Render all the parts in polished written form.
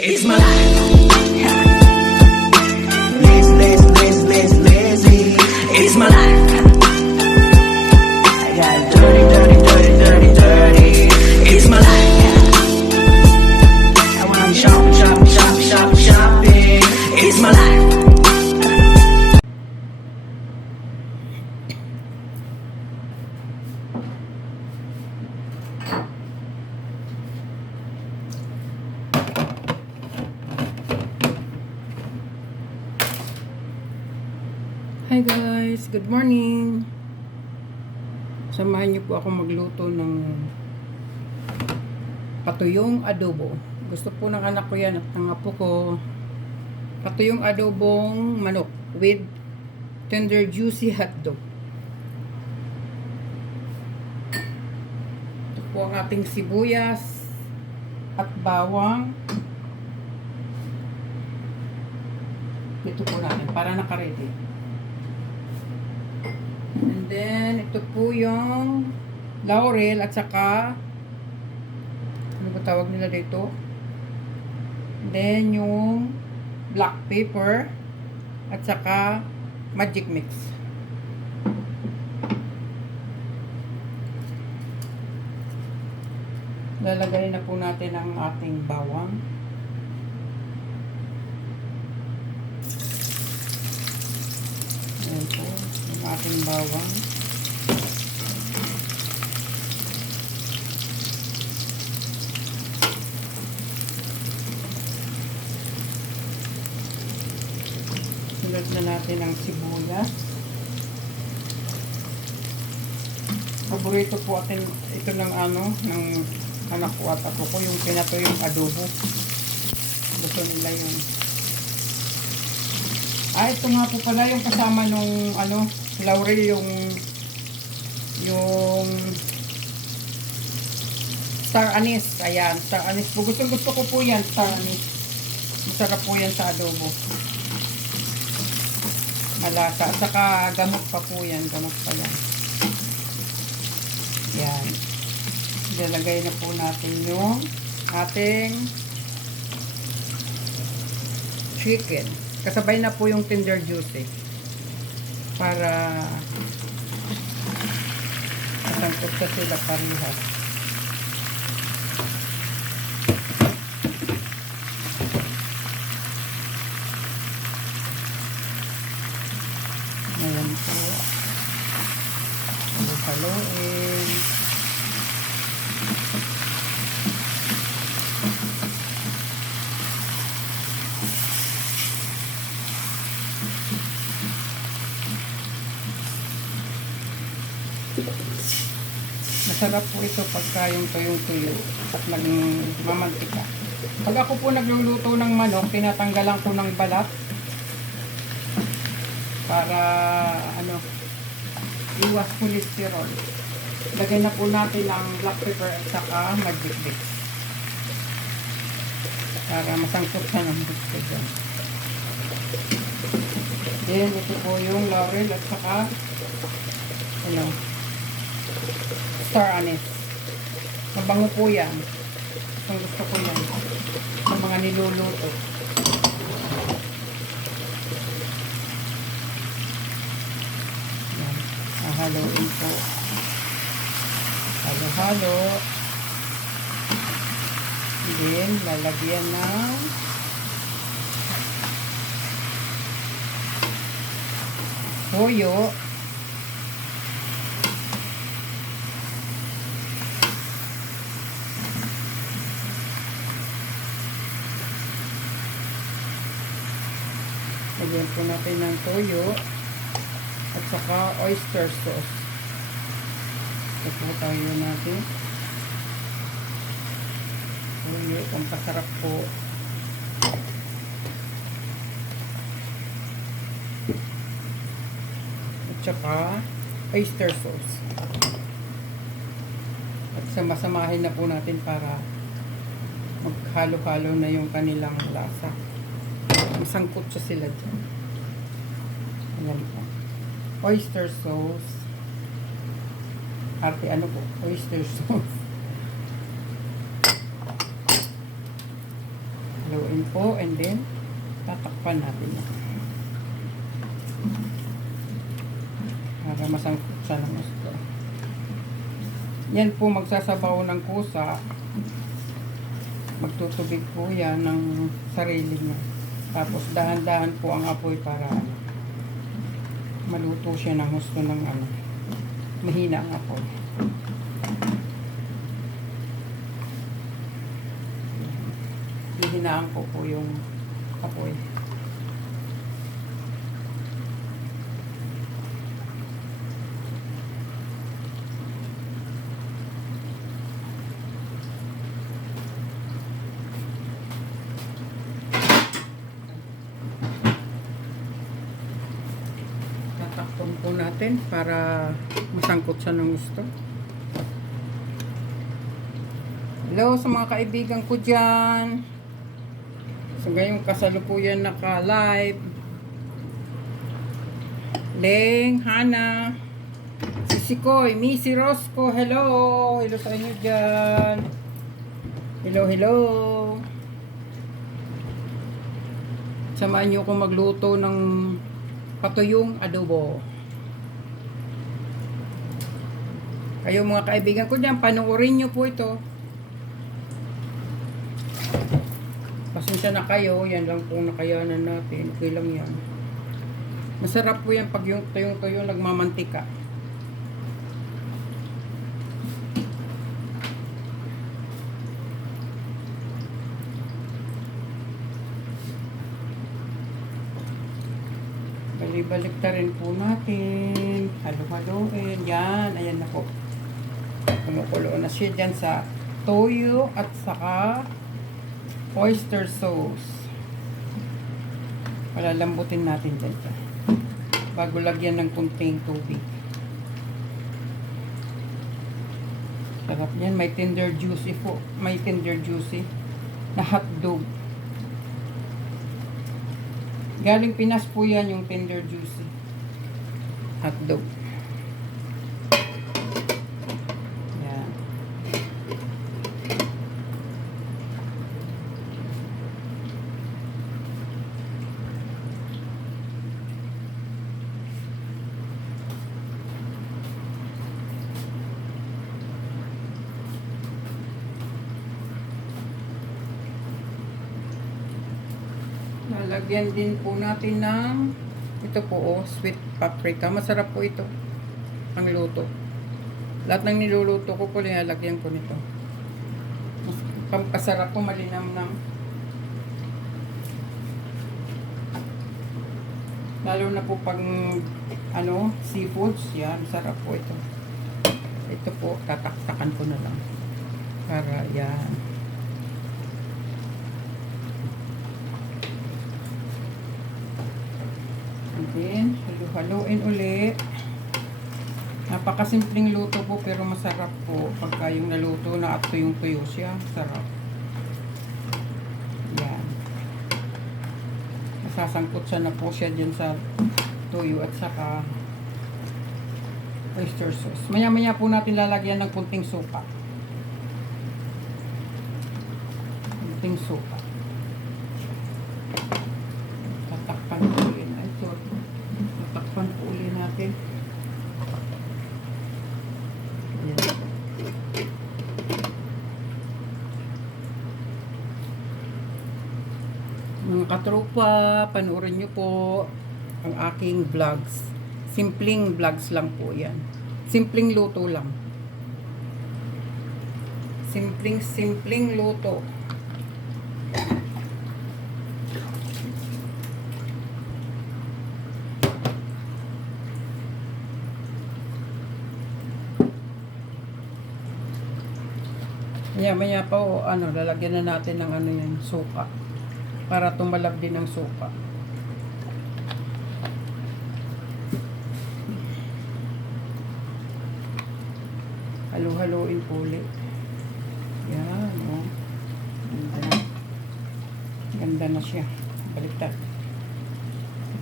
It's my life. Lazy. It's my life. I got dirty. It's my life. I wanna shopping. It's my life. Hi guys, good morning. Samahan niyo po ako magluto ng patuyong adobo. Gusto po ng anak ko yan at ng apo ko. Patuyong adobong manok with tender juicy hotdog. Ito po ang ating sibuyas at bawang. Ito po natin para naka-ready. And then, ito po yung laurel at saka ano ba tawag nila dito? Then, yung black pepper at saka magic mix. Lalagay na po natin ang ating bawang. Ayan po, yung ating bawang. Sunod na natin ang sibuyas. Paborito po atin ito ng ng anak ko at ako ko, yung pinatuyong adobo. Gusto nila yun. Ito nga po pala yung kasama nung laurel, yung star anise. Ayan, star anise po. Gusto ko po yan, star anise. Masarap po yan sa adobo. Malasa. At saka gamot pa po yan. Gamot pa yan. Yan. Ilalagay na po natin yung ating chicken. Kasabay na po yung tender juicy para masangkot sa sila parehas. Ayan po. Haluin. Masarap po ito pagka yung tuyong-tuyo at mamantika. Pag ako po nagluluto ng manok, tinatanggalan ko ng balat para iwas cholesterol. Lagay na po natin ang black pepper at saka magic mix para masangkot siya ng gusto dyan. Then ito po yung laurel at saka star anise. Mabango po yan. Ang gusto ko yan sa mga niluluto. Yan. Hahaloin po. Halo-halo. Then, lalagyan ng toyo. Lagyan po natin ng toyo at saka oyster sauce. Ito po toyo natin. Toyo, pampasarap po. At saka oyster sauce. At samasamahin na po natin para maghalo-halo na yung kanilang lasa. Masangkot siya sila dyan. Ayan po. Oyster sauce. Oyster sauce. Haluin po and then tatakpan natin. Para masangkot siya ng gusto. Yan po magsasabaw ng kusa. Magtutubig po yan ng sarili niya. Tapos dahan-dahan po ang apoy para maluto siya ng gusto ng mahina ang apoy. Hihinaan ko po yung apoy. Tatakpan po natin para masangkot siya ng gusto. Hello sa mga kaibigan ko dyan. So ngayong kasalukuyan naka-live. Leng, Hana, Sisikoy, Missy Rosco, hello! Hello sa inyo dyan. Hello, hello. Samahan nyo kung magluto ng patuyong adobo. Kayo mga kaibigan ko dyan, panoorin nyo po ito. Pasensya na kayo, yan lang po nakayanan natin. Okay lang yan. Masarap po yan pag yung tuyong-tuyo nagmamantika. Balik-balik na rin po natin. Halo-haloin. Yan, ayan na po. Kumukulo na siya dyan sa toyo at saka oyster sauce. Palalambutin natin dyan bago lagyan ng kunting tubig. Sarap yan. May tender juicy po. May tender juicy na hotdog. Galing Pinas po yan yung tender juicy hotdog. Yan. Lalagyan din po natin ng ito po sweet paprika. Masarap po ito ang luto. Lahat ng niluluto ko po nilalagyan ko nito. Pampasarap po, malinamnam. Lalo na po pag seafoods, yan, sarap po ito. Ito po, tataktakan ko na lang. Para yan. Then, halo-haloin ulit. Napakasimpleng luto po pero masarap po pagka yung naluto na at tuyong-tuyo siya. Sarap. Yan. Masasangkot siya na po siya dyan sa tuyo at saka oyster sauce. Maya-maya po natin lalagyan ng kunting suka. Kunting suka. Tatakpan po ulit. Tatakpan po ulit natin. Ayan. Mga katropa, panoorin nyo po ang aking vlogs. Simpleng vlogs lang po yan. Simpleng luto lang. Simpleng luto. Maya pa lalagyan na natin ng yung suka. Para tumalab din ang suka. Halo-haloin po ulit. Yan, Ganda na. Ganda na siya. Baliktad.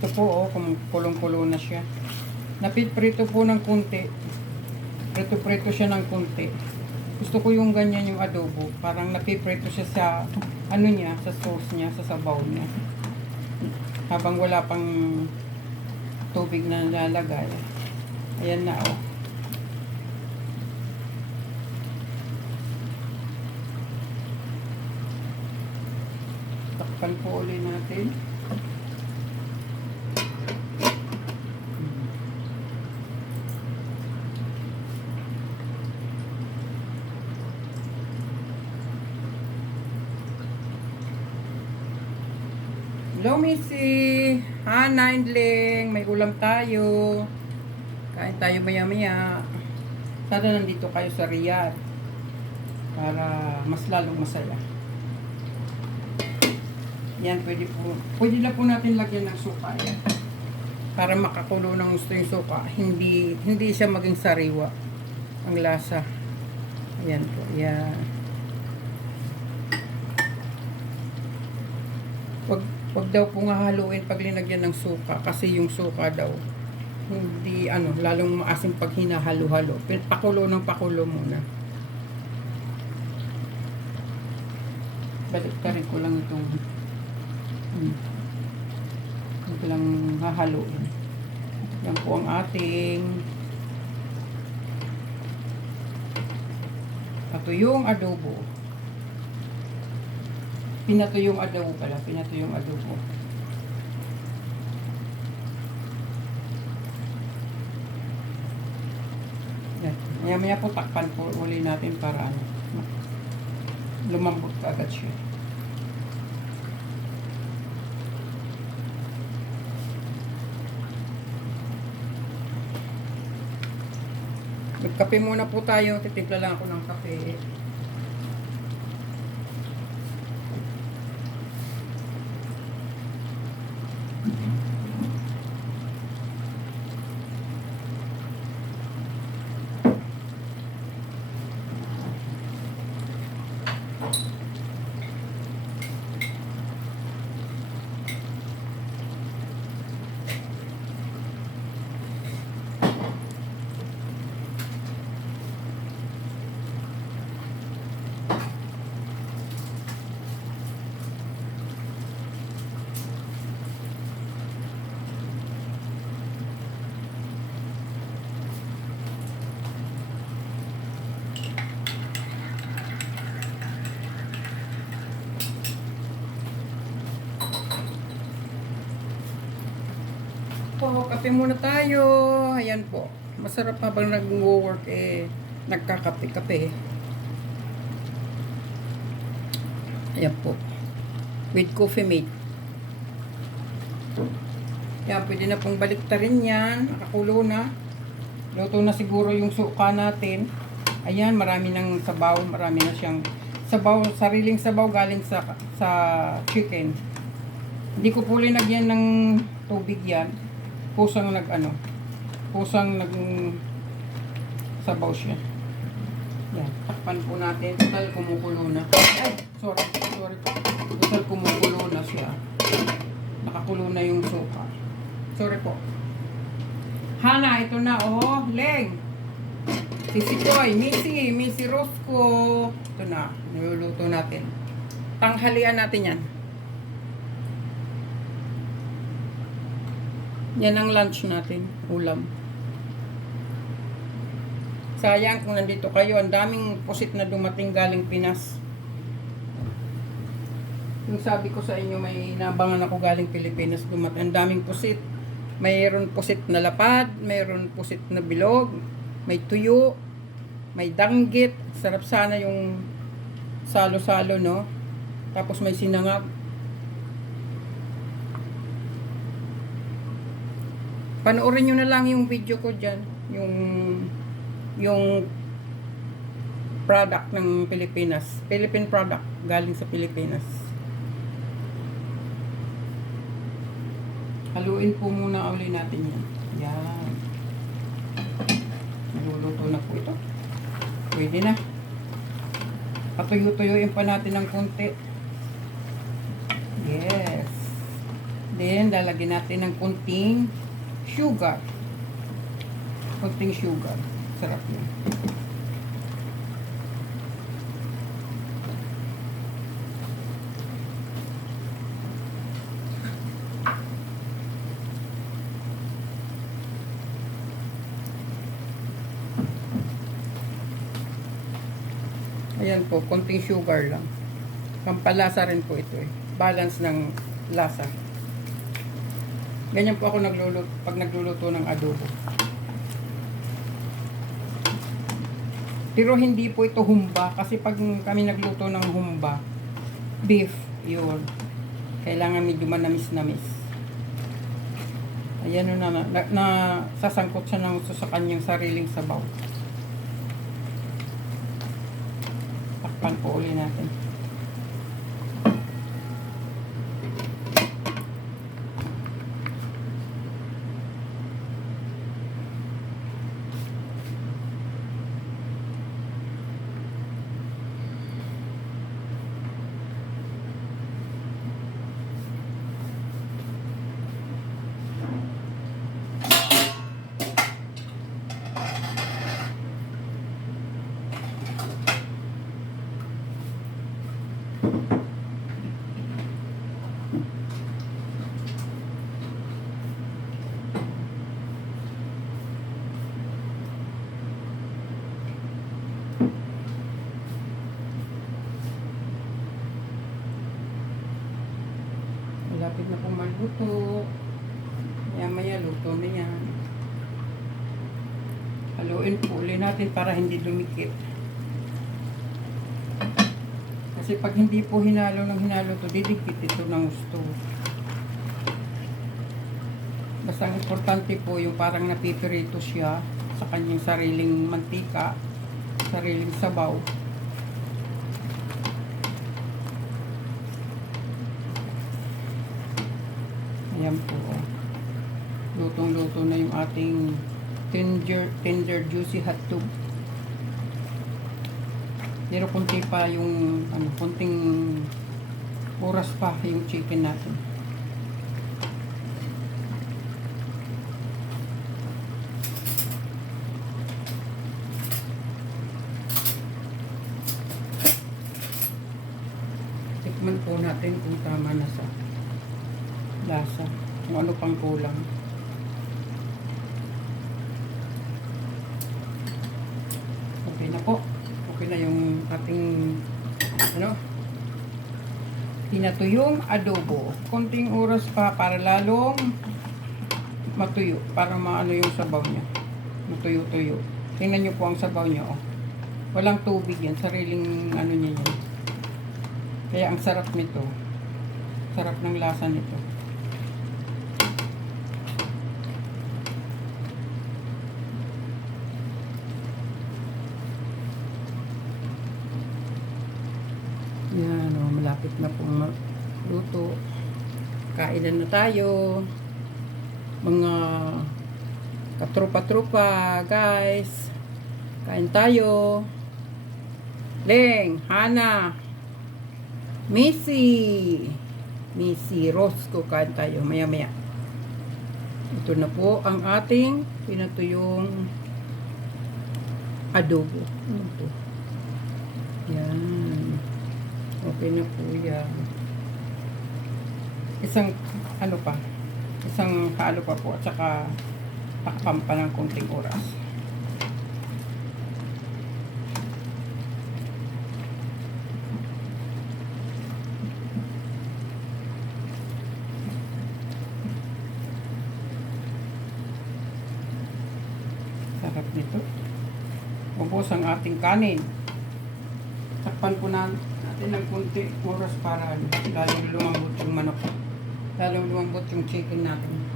Ito po, kung kulong-kulo na siya. Napit-prito po ng kunti. Prito-prito siya ng kunti. Gusto ko yung ganyan yung adobo. Parang napiprito siya sa ano niya, sa sauce niya, sa sabaw niya. Habang wala pang tubig na nalalagay. Ayan na, oh. Takpan po ulit natin. Hello, Missy. Hana, Indling. May ulam tayo. Kain tayo maya-maya. Sana nandito kayo sa Riyadh. Para mas lalong masaya. Yan, pwede na po natin lagyan ng suka. Yan. Para makakulo ng gusto yung suka. Hindi siya maging sariwa. Ang lasa. Ayan po. Yan. Wag daw po nga haluin pag linagyan ng suka kasi yung suka daw hindi lalong maasim pag hinahalo-halo. Pakulo ng pakulo muna. Balik ka rin ko lang itong ito lang hahaluin. Yan po ang ating patuyong adobo. Pinatuyong adobo pala. Pinatuyong adobo. Yan. Maya-maya po takpan po uli natin para lumambot ka agad siya. Magkape muna po tayo. Titimpla lang ako ng kape. Po, kape muna tayo. Ayan po. Masarap habang nag-work nagkakape-kape. Ayan po. With coffee mate. Yan, pwede na pong baliktarin yan. Nakakulo na. Luto na siguro yung suka natin. Ayan, marami ng sabaw. Marami na siyang sabaw, sariling sabaw galing sa chicken. Hindi ko po linagyan ng tubig yan. Pusang sabaw siya. Yan, takpan po natin. Total kumukulo na. Ay, sorry. Total kumukulo na siya. Nakakulo na yung suka. Sorry po. Hana, ito na, oh. Leng. Sisikoy, Missy Rosco. Ito na, niluluto natin. Tanghalian natin yan. Yan ang lunch natin, ulam. Sayang kung nandito kayo, ang daming pusit na dumating galing Pinas. Yung sabi ko sa inyo, may nabangan ako galing Pilipinas dumating. Ang daming pusit. Mayroon pusit na lapad, mayroon pusit na bilog, may tuyo, may danggit. Sarap sana yung salo-salo, no? Tapos may sinangag. Panoorin nyo na lang yung video ko dyan. Yung product ng Pilipinas. Philippine product. Galing sa Pilipinas. Haluin po muna uli natin yan. Yan. Naluluto na po ito. Pwede na. Patuyo-tuyuin pa natin ng konti. Yes. Then, lalagyan natin ng konting sugar. Konting sugar. Sarap yun. po, konting sugar lang. Pampalasa rin po ito eh. Balance ng lasa. Ganyan po ako pag nagluluto ng adobo. Pero hindi po ito humba. Kasi pag kami nagluto ng humba, beef, yun. Kailangan medyo manamis-namis. Ayan na sasangkot siya ng sa kanyang sariling sabaw. Takpan po uli natin. Malapit na pong maluto. Maya-maya luto na yan. Haluin po ulit natin para hindi dumikit. Kasi pag hindi po hinalo to, didikit ito ng gusto. Basta ang importante po yung parang napipirito siya sa kanyang sariling mantika, sariling sabaw. Ayan po. Lutong-luto na yung ating tender juicy hotdog. Pero kunti pa yung kunting oras pa yung chicken natin. Tikman po natin kung tama na sa lasa, kung ano pang kulang. Okay na po. Okay na yung ating tinatuyong adobo. Konting oras pa para lalong matuyo, para maano yung sabaw niya, matuyo-tuyo. Tingnan nyo po ang sabaw niya, oh. Walang tubig yan, sariling ano niya yan. Kaya ang sarap nito, sarap ng lasa nito. Yan, oh, malapit na pong luto. Kainan na tayo. Mga katrupa-trupa, guys. Kain tayo. Leng, Hana, Missy, Rosco, kain tayo. Maya-maya. Ito na po ang ating pinatuyong adobo. Ano to? Yan. Okay na po yan. Isang halo pa po at saka takpan pa ng konting oras. Sarap nito. Ubos ang ating kanin. Takpan po natin ng konti oras para lalong lumambot yung manok. Lalong lumambot yung chicken natin.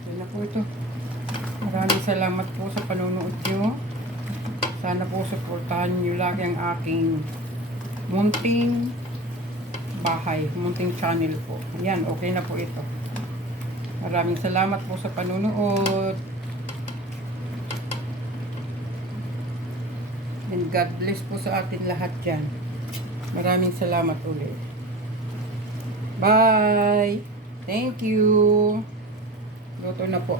Okay na po ito. Maraming salamat po sa panonood nyo. Sana po suportahan nyo lagi ang aking munting bahay, munting channel po. Ayan, okay na po ito. Maraming salamat po sa panonood. And God bless po sa atin lahat dyan. Maraming salamat ulit. Bye! Thank you! Luto na po.